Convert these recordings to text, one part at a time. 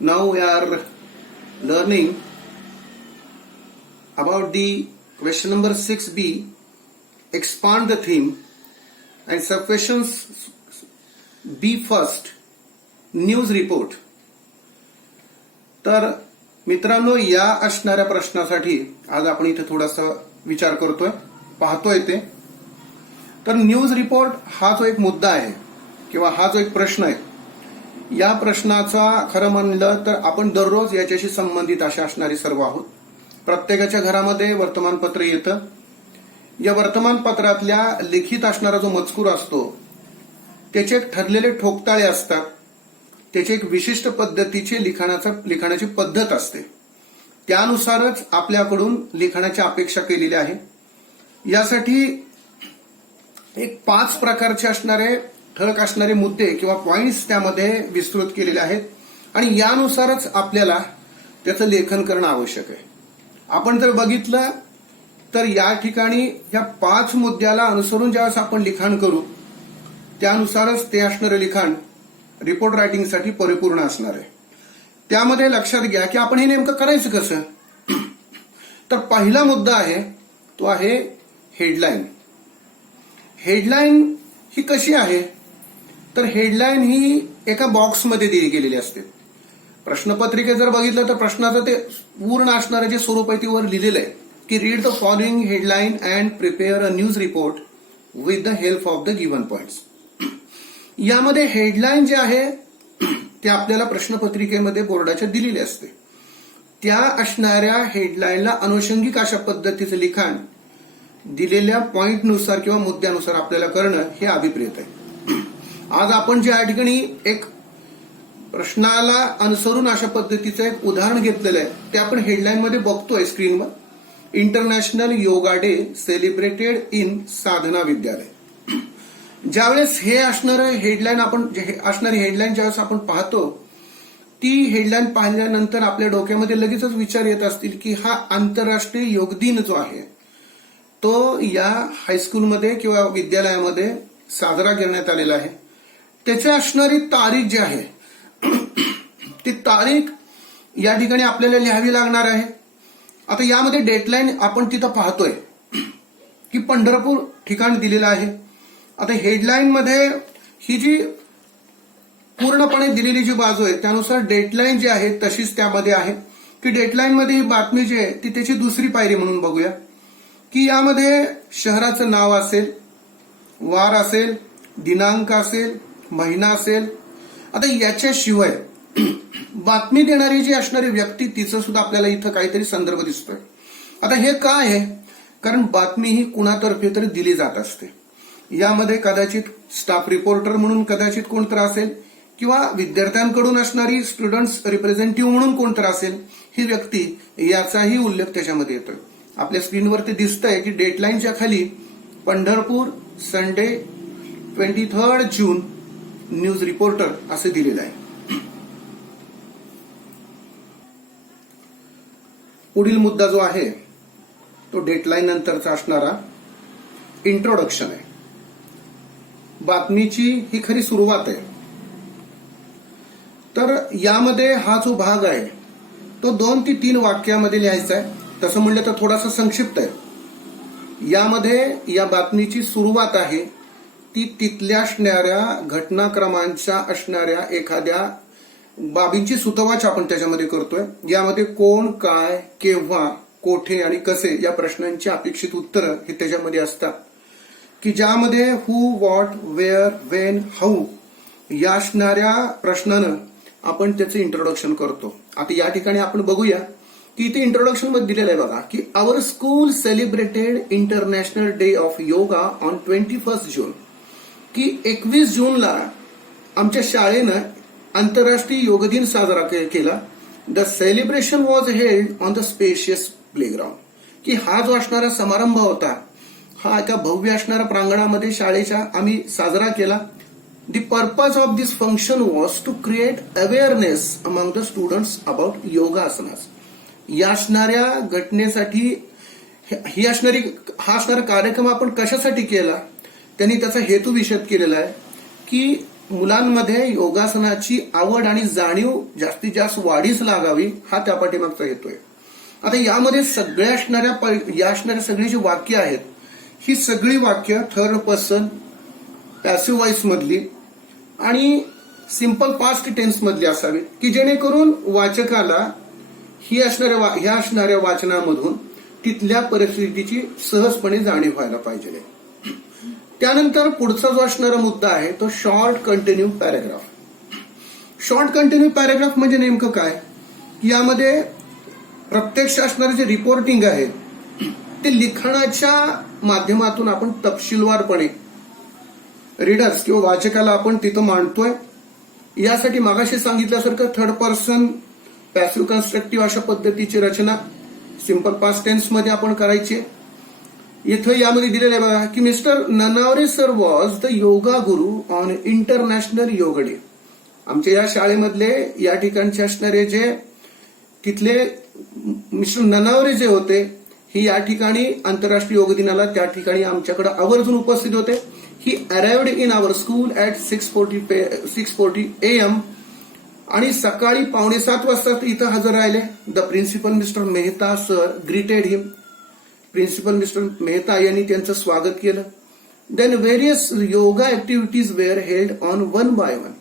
Now we are learning about the question number 6b. Expand the theme and sub-questions B first. News report. तर मित्रांनो, या असणाऱ्या प्रश्नासाठी आज आपण इथे थोडासा विचार करतोय, पाहतोय ते. तर न्यूज रिपोर्ट हा जो एक मुद्दा आहे किंवा हा जो एक प्रश्न आहे, या प्रश्नाचा खरं म्हणलं तर आपण दररोज याच्याशी संबंधित अशा असणारे सर्व आहोत. प्रत्येकाच्या घरामध्ये वर्तमानपत्र येतं. या वर्तमानपत्रातल्या लिखित असणारा जो मजकूर असतो त्याचे एक ठरलेले ठोकताळे असतात. त्याची एक विशिष्ट पद्धतीची लिखाणाची पद्धत असते. त्यानुसारच आपल्याकडून लिखाणाची अपेक्षा केलेली आहे. यासाठी एक 5 प्रकारचे असणारे ठळक असणारे मुद्दे किंवा पॉइंट्स त्यामध्ये विस्तृत केलेले आहेत आणि यानुसारच आपल्याला त्याचं लेखन करणं आवश्यक आहे. आपण जर बघितलं तर या ठिकाणी या 5 मुद्द्याला अनुसरून ज्यावेळेस आपण लिखाण करू त्यानुसारच ते असणारं लिखाण रिपोर्ट रायटिंगसाठी परिपूर्ण असणार आहे. त्यामध्ये लक्षात घ्या की आपण हे नेमकं करायचं कसं. तर पहिला मुद्दा आहे तो आहे हेडलाईन. हेडलाईन ही कशी आहे, तर हेडलाईन ही एका बॉक्समध्ये दिली गेलेली असते. प्रश्नपत्रिकेत जर बघितलं तर प्रश्नाचं ते पूर्ण असणारं जे स्वरूप आहे ते वर लिहिलेलं आहे की read the following headline and prepare a news report with the help of the given points. यामध्ये हेडलाईन जे आहे ते आपल्याला प्रश्नपत्रिकेमध्ये बोर्डाच्या दिलेली असते. त्या असणाऱ्या हेडलाईनला अनुषंगिक अशा पद्धतीचं लिखाण दिलेल्या पॉइंटनुसार किंवा मुद्द्यानुसार आपल्याला करणं हे अभिप्रेत आहे. आज आपण ज्या ठिकाणी एक प्रश्नाला अनुसरून अशा पद्धतीचं एक उदाहरण घेतलेलं आहे ते आपण हेडलाईनमध्ये बघतोय स्क्रीनवर. International yoga day celebrated in Sadhana Vidyalaya. ज्यावेळेस हे असणारं हेडलाईन आपण असणारी हेडलाईन ज्यावेळेस आपण पाहतो ती हेडलाईन पाहिल्यानंतर आपल्या डोक्यामध्ये लगेचच विचार येत असतील की हा आंतरराष्ट्रीय योग दिन जो आहे तो या हायस्कूलमध्ये किंवा विद्यालयामध्ये साजरा करण्यात आलेला आहे. त्याची असणारी तारीख जी आहे ती तारीख या ठिकाणी आपल्याला लिहावी लागणार आहे. आता यामध्ये डेडलाईन आपण तिथं पाहतोय की पंढरपूर ठिकाण दिलेलं आहे. आता हेडलाईन मध्ये ही जी पूर्णपणे दिलेली जी बाजू आहे त्यानुसार डेडलाईन जी आहे तशीच त्यामध्ये आहे की डेडलाईन मध्ये ही बातमी जी आहे ती त्याची दुसरी पायरी म्हणून बघूया की यामध्ये शहराचं नाव असेल, वार असेल, दिनांक असेल, महिना असेल. आता याच्याशिवाय बातमी देणारी जी असणारी व्यक्ती तिचं सुद्धा आपल्याला इथं काहीतरी संदर्भ दिसतोय. आता हे काय आहे, कारण बातमी ही कुणातर्फे तरी दिली जात असते. यामध्ये कदाचित स्टाफ रिपोर्टर म्हणून कदाचित कोणतर असेल किंवा विद्यार्थ्यांकडून असणारी स्टुडंट्स रिप्रेझेंटेटिव्ह म्हणून कोणतर असेल. ही व्यक्ती याचाही उल्लेख त्याच्यामध्ये येतोय. आपल्या स्क्रीनवरती दिसतंय की डेडलाईनच्या खाली पंढरपूर संडे 23 जून न्यूज रिपोर्टर असं दिलेलं आहे. पुढील मुद्दा जो आहे तो डेडलाईन नंतरचा असणारा इंट्रोडक्शन आहे. बातमीची ही खरी सुरुवात आहे. तर यामध्ये हा जो भाग आहे तो 2 ते 3 वाक्यामध्ये लिहायचा आहे. तसं म्हणलं तर थोडासा संक्षिप्त आहे. यामध्ये या बातमीची सुरुवात आहे ती तिथल्या असणाऱ्या घटनाक्रमांच्या असणाऱ्या एखाद्या बाबींची सुतवाच आपण त्याच्यामध्ये करतोय. यामध्ये कोण, काय, केव्हा, कोठे आणि कसे या प्रश्नांची अपेक्षित उत्तरं ही त्याच्यामध्ये असतात की ज्यामध्ये हु, व्हॉट, वेअर, वेन, हाऊ या असणाऱ्या प्रश्नानं आपण त्याचं इंट्रोडक्शन करतो. आता या ठिकाणी आपण बघूया की इथे इंट्रोडक्शन मध्ये दिलेलं आहे बघा की our school celebrated International day of yoga on 21 June. की 21 जूनला आमच्या शाळेनं आंतरराष्ट्रीय योग दिन साजरा केला. The celebration was held on the spacious playground. की हा जो असणारा समारंभ होता हा एका भव्य असणाऱ्या प्रांगणामध्ये शाळेच्या आम्ही साजरा केला. The purpose of this function was to create awareness among the students about yoga आसनास. या असणाऱ्या घटनेसाठी हा असणारा कार्यक्रम आपण कशासाठी केला त्यांनी त्याचा हेतू विशद केलेला आहे की मुलांमध्ये योगासनाची आवड आणि जाणीव जास्तीत जास्त वाढीस लागावी हा त्या पाठीमागचा येतोय. आता यामध्ये असणाऱ्या सगळी जी वाक्य आहेत ही सगळी वाक्य थर्ड पर्सन पॅसिव्ह व्हॉइस मधली आणि सिंपल पास्ट टेन्स मधली असावीत की जेणेकरून वाचकाला ह्या असणाऱ्या वाचनामधून तिथल्या परिस्थितीची सहजपणे जाणीव व्हायला पाहिजे. त्यानंतर पुढचा जो असणारा मुद्दा आहे तो short continue paragraph. Short continue paragraph म्हणजे नेमकं काय, यामध्ये प्रत्यक्ष असणारे जे रिपोर्टिंग आहे ते लिखाणाच्या माध्यमातून आपण तपशीलवारपणे रीडर्स किंवा वाचकाला आपण तिथं मांडतोय. यासाठी मागाशी सांगितल्यासारखं थर्ड पर्सन पॅसिव्ह कन्स्ट्रक्टिव्ह अशा पद्धतीची रचना सिंपल पास्ट टेन्स मध्ये आपण करायची. इथं यामध्ये दिलेलं आहे बघा की mister Nanaware sir was the yoga Guru on international योग डे. आमच्या या शाळेमधले या ठिकाणचे असणारे जे तिथले मिस्टर ननावरे जे होते ही या ठिकाणी आंतरराष्ट्रीय योग दिनाला त्या ठिकाणी आमच्याकडे आवर्जून उपस्थित होते. He arrived in our school at 6:40 AM आणि सकाळी 6:45 वाजता इथं हजर राहिले. The principal mister Mehta sir greeted him. Principal mister Mehta यांनी त्यांचं स्वागत केलं. Then various yoga activities were held on one by one.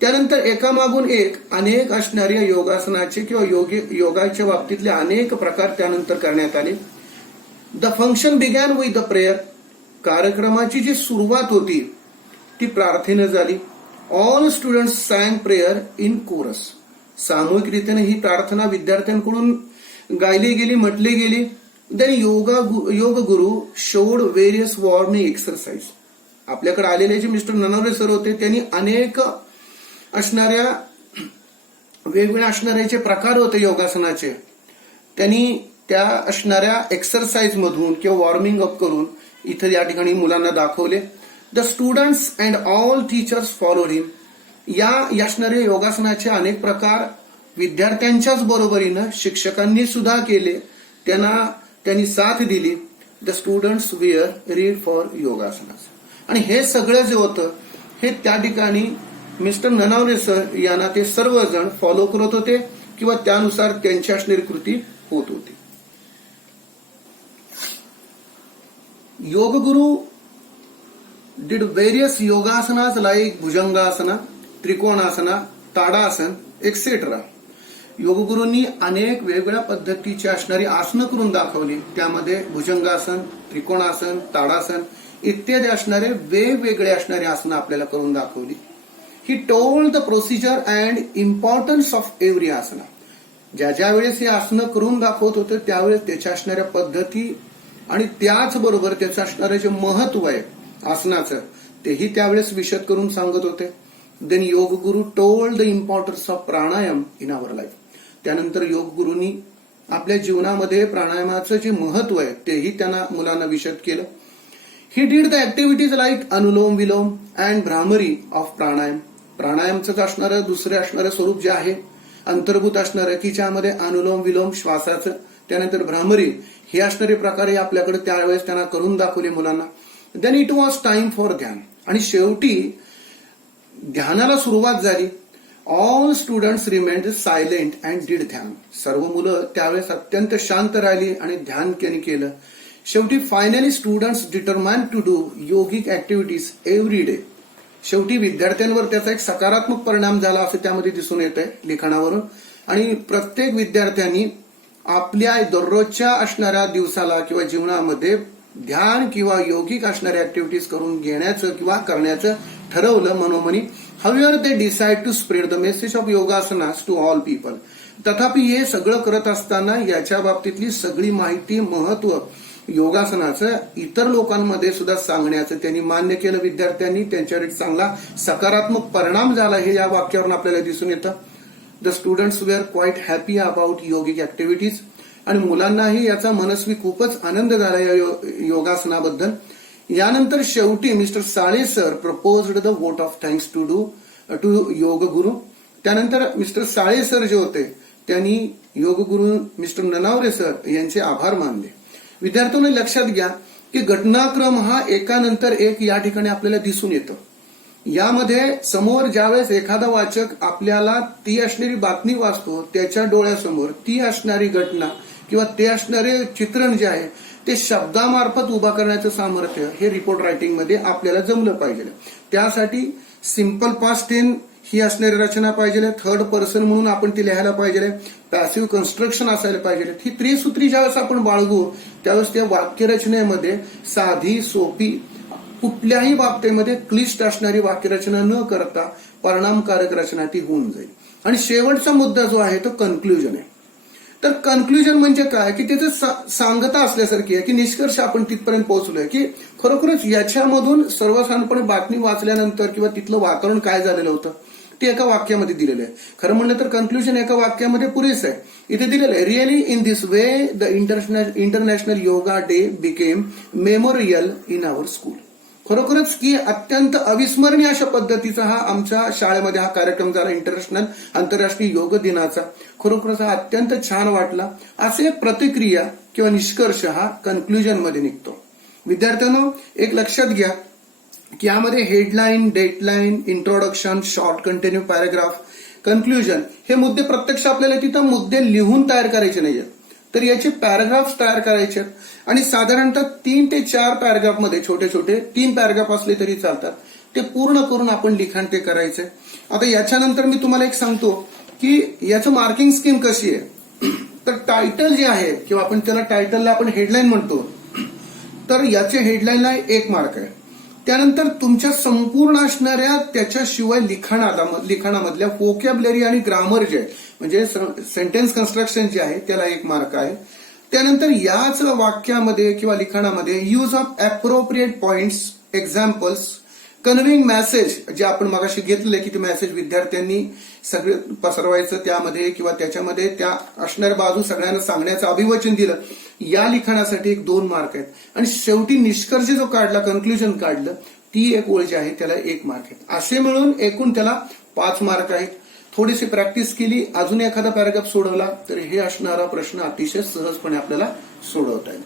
त्यानंतर एकामागून एक अनेक असणाऱ्या योगासनाचे किंवा योगाच्या बाबतीतले अनेक प्रकार त्यानंतर करण्यात आले. The function began with the prayer. कार्यक्रमाची जी सुरुवात होती ती प्रार्थनेनं झाली. All students sang prayer in chorus. सामूहिकरीतीने ही प्रार्थना विद्यार्थ्यांकडून गायली गेली, म्हटली गेली. देन योग गुरु शोड व्हेरियस वॉर्मिंग एक्सरसाइज. आपल्याकडे आलेले जे मिस्टर ननावरे सर होते त्यांनी अनेक असणाऱ्या वेगवेगळ्या असणारे जे प्रकार होते योगासनाचे त्यांनी त्या असणाऱ्या एक्सरसाइज मधून किंवा वॉर्मिंग अप करून इथं या ठिकाणी मुलांना दाखवले. The students and all teachers followed him. या असणारे योगासनाचे अनेक प्रकार विद्यार्थ्यांच्याच बरोबरीनं शिक्षकांनी सुद्धा केले, त्यांनी साथ दिली. The students were ready for योगासनास. आणि हे सगळं जे होतं हे त्या ठिकाणी मिस्टर ननावरे सर यांना ते सर्वजण फॉलो करत होते किंवा त्यानुसार त्यांची असणारी कृती होत होती. Yoga guru did various yogasanas like Bhujangasana, Trikonasana, Tadasana etcetera. योगगुरूंनी अनेक वेगवेगळ्या पद्धतीची असणारी आसनं करून दाखवली. त्यामध्ये भुजंगासन, त्रिकोणासन, ताडासन इत्यादी असणारे वेगवेगळे असणारे आसनं आपल्याला करून दाखवली. He told the procedure and importance of every asana. ज्या वेळेस हे आसनं करून दाखवत होते त्यावेळेस त्याच्या असणाऱ्या पद्धती आणि त्याचबरोबर त्याचं असणारं जे महत्व आहे आसनाचं तेही त्यावेळेस विशद करून सांगत होते. Then yog guru told the importance of pranayama in our life. त्यानंतर योग गुरुंनी आपल्या जीवनामध्ये प्राणायामाचं जे महत्व आहे तेही त्यांना मुलांना विशद केलं. He did the activities like Anulom Vilom and Bhramari of pranayama. प्राणायामचं असणारं दुसरे असणारं स्वरूप जे आहे अंतर्भूत असणारं की ज्यामध्ये अनुलोम विलोम श्वासाचं, त्यानंतर भ्रामरी हे असणारे प्रकारे आपल्याकडे त्यावेळेस त्यांना करून दाखवले मुलांना. Then it was time for dhyan. आणि शेवटी ध्यानाला सुरुवात झाली. All students remained silent and did dhyan. सर्व मुलं त्यावेळेस अत्यंत शांत राहिली आणि ध्यान त्यांनी केलं. शेवटी finally students determined to do yogic activities every day. शेवटी विद्यार्थ्यांवर त्याचा एक सकारात्मक परिणाम झाला असं त्यामध्ये दिसून येत आहे लिखाणावरून. आणि प्रत्येक विद्यार्थ्यांनी आपल्या दररोजच्या असणाऱ्या दिवसाला किंवा जीवनामध्ये ध्यान किंवा योगिक असणाऱ्या ऍक्टिव्हिटीज करून घेण्याचं किंवा करण्याचं ठरवलं मनोमनी. However they decided to spread the message of योगासनास टू ऑल पीपल. तथापि हे सगळं करत असताना याच्या बाबतीतली सगळी माहिती, महत्व योगासनाचं इतर लोकांमध्ये सुद्धा सांगण्याचं त्यांनी मान्य केलं. विद्यार्थ्यांनी त्यांच्यावर एक चांगला सकारात्मक परिणाम झाला हे या वाक्यावरून आपल्याला दिसून येतं. The students were quite happy about yogic activities. आणि मुलांनाही याचा मनस्वी खूपच आनंद झाला या योगासनाबद्दल. यानंतर शेवटी Mr Sale sir proposed the vote of thanks to yog guru. त्यानंतर मिस्टर साळे सर जे होते त्यांनी योग गुरु मिस्टर ननावरे सर यांचे आभार मानले. विद्यार्थ्यांनी लक्षात घ्या की घटनाक्रम हा एकानंतर एक या ठिकाणी आपल्याला दिसून येतो. यामध्ये समोर ज्यावेळेस एखादा वाचक आपल्याला ती असणारी बातमी वाचतो, त्याच्या डोळ्यासमोर ती असणारी घटना किंवा ते असणारे चित्रण जे आहे ते शब्दामार्फत उभा करण्याचं सामर्थ्य हे रिपोर्ट रायटिंगमध्ये आपल्याला जमलं पाहिजे. त्यासाठी सिंपल पास्ट टेन ही असणारी रचना पाहिजे, थर्ड पर्सन म्हणून आपण ती लिहायला पाहिजे, पॅसिव्ह कन्स्ट्रक्शन असायला पाहिजे. ही त्रिसूत्री ज्यावेळेस आपण बाळगू त्यावेळेस त्या वाक्यरचनेमध्ये साधी सोपी कुठल्याही बाबतीमध्ये क्लिष्ट असणारी वाक्यरचना न करता परिणामकारक रचना ती होऊन जाईल. आणि शेवटचा मुद्दा जो आहे तो कन्क्लुजन आहे. तर कन्क्लुजन म्हणजे काय की त्याचं सांगता असल्यासारखी आहे की निष्कर्ष आपण तिथपर्यंत पोहोचलोय की खरोखरच याच्यामधून सर्वसाधारणपणे बातमी वाचल्यानंतर किंवा तिथलं वातावरण काय झालेलं होतं ते एका वाक्यामध्ये दिलेलं आहे. खरं म्हणलं तर कन्क्लुजन एका वाक्यामध्ये पुरेसं आहे. इथे दिलेलं आहे, really in this way the international yoga day became memorial in our school. खरोखरच की अत्यंत अविस्मरणीय अशा पद्धतीचा हा आमच्या शाळेमध्ये हा कार्यक्रम झाला, इंटरनॅशनल आंतरराष्ट्रीय योग दिनाचा. खरोखरच हा अत्यंत छान वाटला. असे एक प्रतिक्रिया किंवा निष्कर्ष हा कन्क्लुजन मध्ये निघतो. विद्यार्थ्यांनो एक लक्षात घ्या की यामध्ये headline, dateline, introduction, short continue paragraph, conclusion हे मुद्दे प्रत्यक्ष आपल्याला तिथं मुद्दे लिहून तयार करायचे नाहीये, तर याचे पॅराग्राफ्स तयार करायचे आणि साधारणतः 3 ते 4 पॅराग्राफ मध्ये छोटे छोटे 3 पॅराग्राफ असले तरी चालतात, ते पूर्ण करून आपण लिखाण ते करायचे. आता याच्यानंतर मी तुम्हाला एक सांगतो की याचं मार्किंग स्कीम कशी आहे. तर टायटल जे आहे किंवा आपण त्याला टायटलला आपण हेडलाईन म्हणतो, तर याच्या हेडलाईनला 1 मार्क आहे. त्यानंतर तुमच्या संपूर्ण असणाऱ्या त्याच्याशिवाय लिखाणामधल्या व्होकॅब्युलरी आणि ग्रामर जे आहे म्हणजे सेंटेन्स कन्स्ट्रक्शन जे आहे त्याला 1 मार्क आहे. त्यानंतर याच वाक्यामध्ये किंवा लिखाणामध्ये use of appropriate points, examples, conveying message जे आपण मगाशी घेतलेले की ते मेसेज विद्यार्थ्यांनी सगळे पसरवायचं त्यामध्ये किंवा त्याच्यामध्ये त्या असणाऱ्या बाजू सगळ्यांना सांगण्याचं अभिवचन दिलं, या लिखाणासाठी 2 मार्क आहेत. आणि शेवटी निष्कर्ष जो काढला, कन्क्लुजन काढलं, ती एक ओळ जी आहे त्याला 1 मार्क आहे. असे मिळून एकूण त्याला 5 मार्क आहेत. थोडीशी प्रॅक्टिस केली, अजून एखादा पॅराग्राफ सोडवला तर हे असणारा प्रश्न अतिशय सहजपणे आपल्याला सोडवता येईल.